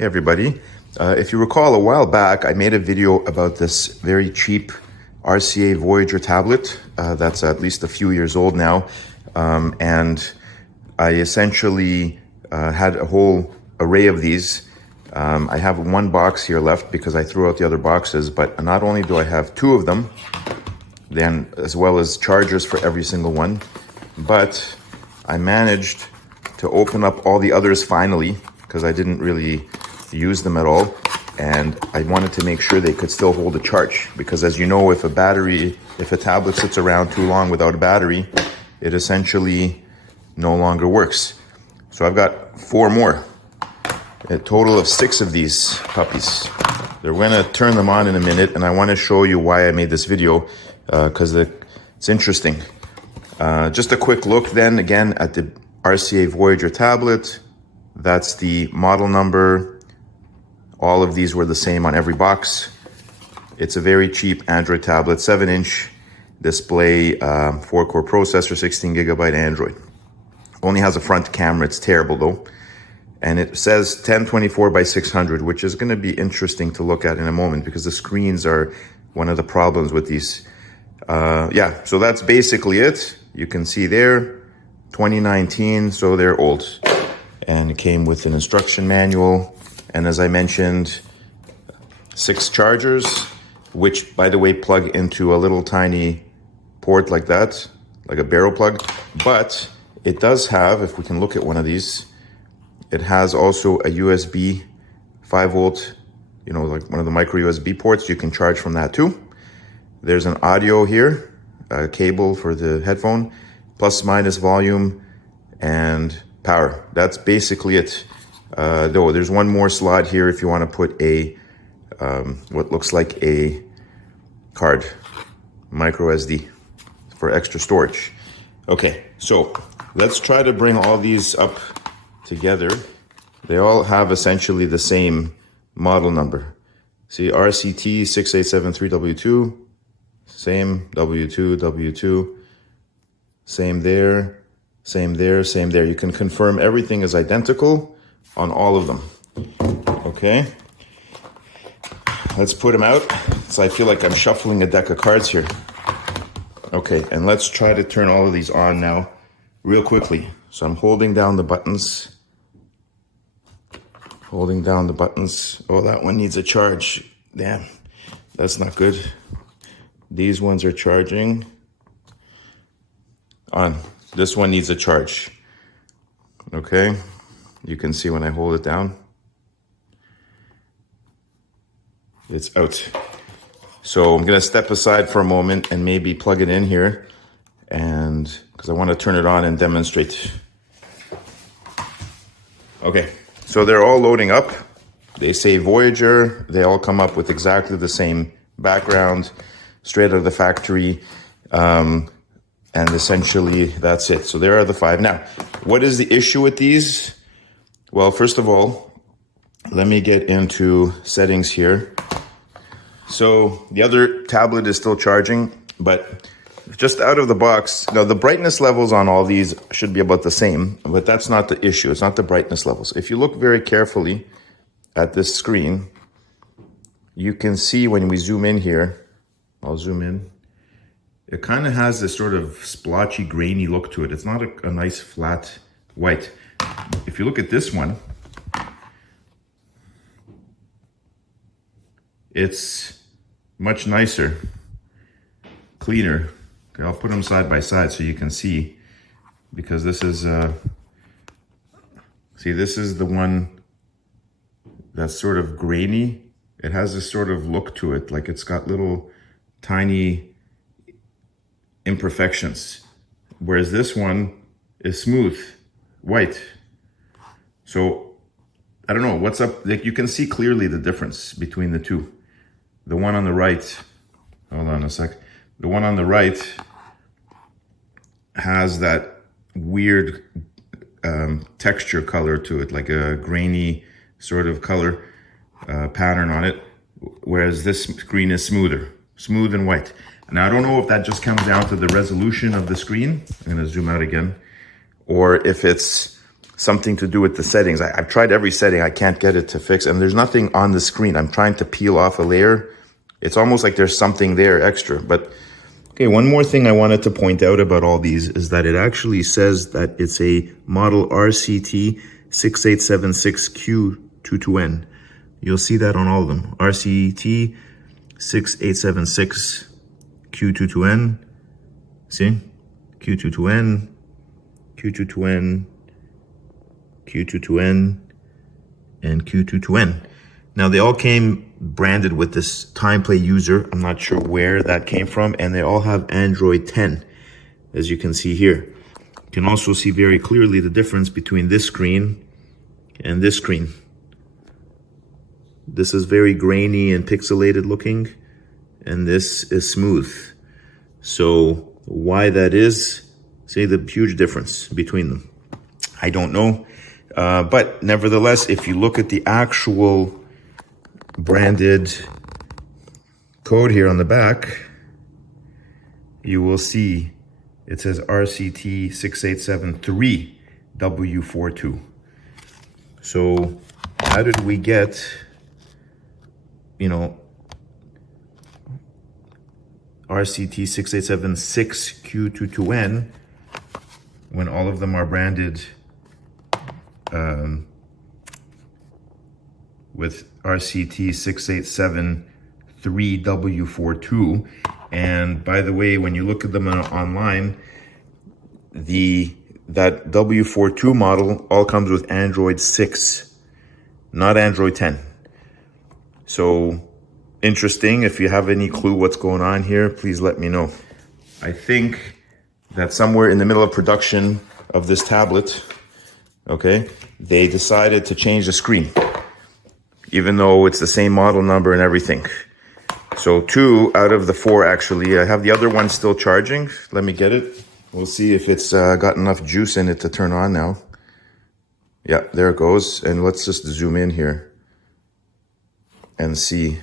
Hey everybody, if you recall a while back I made a video about this very cheap RCA Voyager tablet that's at least a few years old now, and I essentially had a whole array of these. I have one box here left because I threw out the other boxes, but not only do I have two of them, then as well as chargers for every single one, but I managed to open up all the others finally because I didn't really use them at all, and I wanted to make sure they could still hold a charge, because as you know, if a tablet sits around too long without a battery, it essentially no longer works. So I've got four more, a total of 6 of these puppies. They're going to turn them on in a minute, and I want to show you why I made this video, because it's interesting. Just a quick look then again at the RCA Voyager tablet. That's the model number. All of these were the same on every box. It's a very cheap Android tablet, 7-inch display, 4-core processor, 16GB Android. Only has a front camera, it's terrible though. And it says 1024 by 600, which is gonna be interesting to look at in a moment because the screens are one of the problems with these. Yeah, so that's basically it. You can see there, 2019, so they're old. And it came with an instruction manual. And as I mentioned, 6 chargers, which by the way, plug into a little tiny port like that, like a barrel plug. But it does have, if we can look at one of these, it has also a USB 5 volt, you know, like one of the micro USB ports. You can charge from that too. There's an audio here, a cable for the headphone, plus minus volume and power. That's basically it. Though there's one more slot here if you want to put a what looks like a card, micro SD, for extra storage. Okay, so let's try to bring all these up together. They all have essentially the same model number. See, RCT 6873W2, same W2, W2, same there, same there, same there. You can confirm everything is identical on all of them. Okay, let's put them out. So I feel like I'm shuffling a deck of cards here. Okay, and let's try to turn all of these on now real quickly. So I'm holding down the buttons. Holding down the buttons. Oh, that one needs a charge. Damn, that's not good. These ones are charging. On. This one needs a charge. Okay. You can see when I hold it down, it's out. So I'm gonna step aside for a moment and maybe plug it in here, and because I want to turn it on and demonstrate. Okay, so they're all loading up. They say Voyager. They all come up with exactly the same background, straight out of the factory. And essentially that's it. So there are the 5. Now, what is the issue with these? Well, first of all, let me get into settings here. So the other tablet is still charging, but just out of the box, now the brightness levels on all these should be about the same, but that's not the issue. It's not the brightness levels. If you look very carefully at this screen, you can see when we zoom in here, I'll zoom in, it kind of has this sort of splotchy, grainy look to it. It's not a nice flat white. If you look at this one, it's much nicer, cleaner. Okay, I'll put them side by side so you can see, because this is, see, this is the one that's sort of grainy. It has this sort of look to it, like it's got little tiny imperfections, whereas this one is smooth, white. So I don't know what's up. Like, you can see clearly the difference between the two. The one on the right, hold on a sec. The one on the right has that weird texture color to it, like a grainy sort of color pattern on it, whereas this screen is smooth and white. Now, I don't know if that just comes down to the resolution of the screen. I'm going to zoom out again. Or if it's something to do with the settings. I've tried every setting. I can't get it to fix, and there's nothing on the screen. I'm trying to peel off a layer. It's almost like there's something there extra. But okay, one more thing I wanted to point out about all these is that it actually says that it's a model RCT 6876Q22N. You'll see that on all of them. RCT 6876 Q22N. See? Q22N, Q22N, Q22N, and Q22N. Now they all came branded with this time play user. I'm not sure where that came from, and they all have Android 10, as you can see here. You can also see very clearly the difference between this screen and this screen. This is very grainy and pixelated looking, and this is smooth. So why that is, see the huge difference between them. I don't know. But nevertheless, if you look at the actual branded code here on the back, you will see it says RCT 6873W42. So how did we get, RCT 6876Q22N when all of them are branded with RCT 6873W42? And by the way, when you look at them online, that W42 model all comes with Android 6, not Android 10. So interesting. If you have any clue what's going on here, please let me know. I think that somewhere in the middle of production of this tablet, okay, they decided to change the screen, even though it's the same model number and everything. So 2 out of the 4, actually. I have the other one still charging. Let me get it. We'll see if it's got enough juice in it to turn on now. Yeah, there it goes. And let's just zoom in here and see.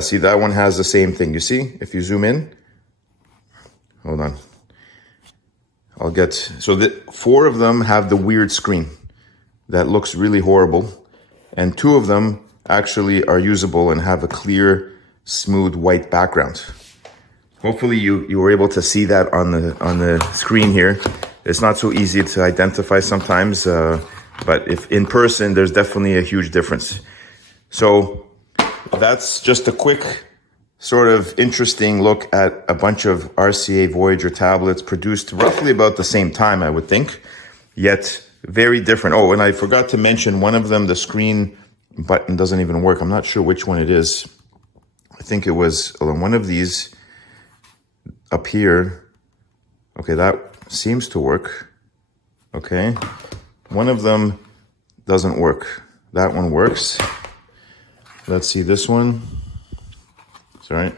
See, that one has the same thing. You see, if you zoom in, hold on. So the 4 of them have the weird screen that looks really horrible. And 2 of them actually are usable and have a clear, smooth white background. Hopefully you were able to see that on the screen here. It's not so easy to identify sometimes, but if in person, there's definitely a huge difference. So that's just a quick sort of interesting look at a bunch of RCA Voyager tablets produced roughly about the same time, I would think, yet very different. Oh, and I forgot to mention one of them, the screen button doesn't even work. I'm not sure which one it is. I think it was one of these up here. Okay, that seems to work. Okay. One of them doesn't work. That one works. Let's see this one. Sorry.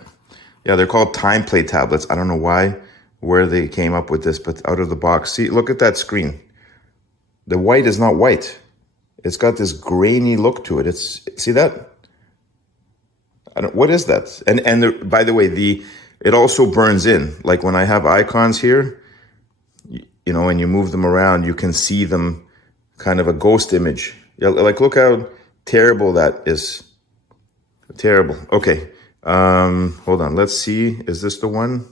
Yeah, they're called time play tablets. I don't know where they came up with this, but out of the box. See, look at that screen. The white is not white. It's got this grainy look to it. See that? What is that? And by the way, it also burns in. Like when I have icons here, when you move them around, you can see them kind of a ghost image. Yeah, like look how terrible that is. Terrible. Okay. Hold on. Let's see. Is this the one?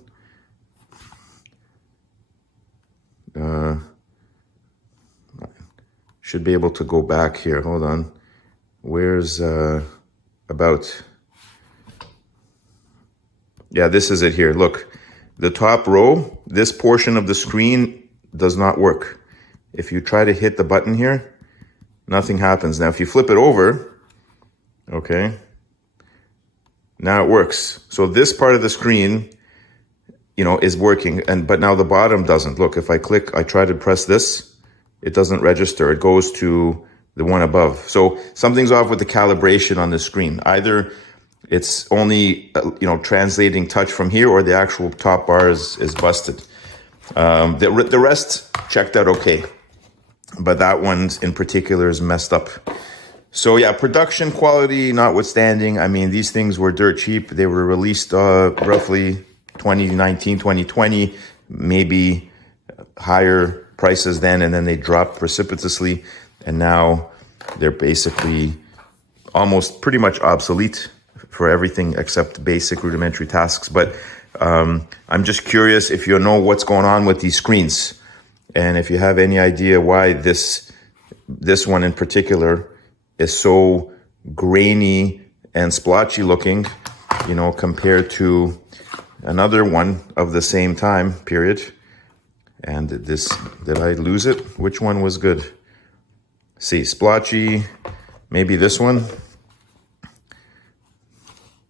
Should be able to go back here. Hold on. Where's about? Yeah, this is it here. Look, the top row, this portion of the screen does not work. If you try to hit the button here, nothing happens. Now, if you flip it over, okay, now it works. So this part of the screen, is working, but now the bottom doesn't. Look, if I try to press this, it doesn't register. It goes to the one above. So something's off with the calibration on the screen. Either it's only, translating touch from here, or the actual top bar is busted. The rest checked out okay, but that one in particular is messed up. So yeah, production quality notwithstanding, I mean, these things were dirt cheap. They were released roughly 2019, 2020, maybe higher prices then, and then they dropped precipitously, and now they're basically almost pretty much obsolete for everything except basic rudimentary tasks. But I'm just curious if you know what's going on with these screens, and if you have any idea why this one in particular is so grainy and splotchy looking, you know, compared to another one of the same time period. And this, did I lose it? Which one was good? See, splotchy, maybe this one.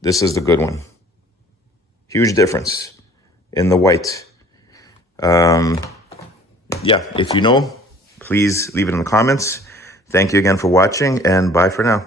This is the good one. Huge difference in the white. Yeah, if you know, please leave it in the comments. Thank you again for watching, and bye for now.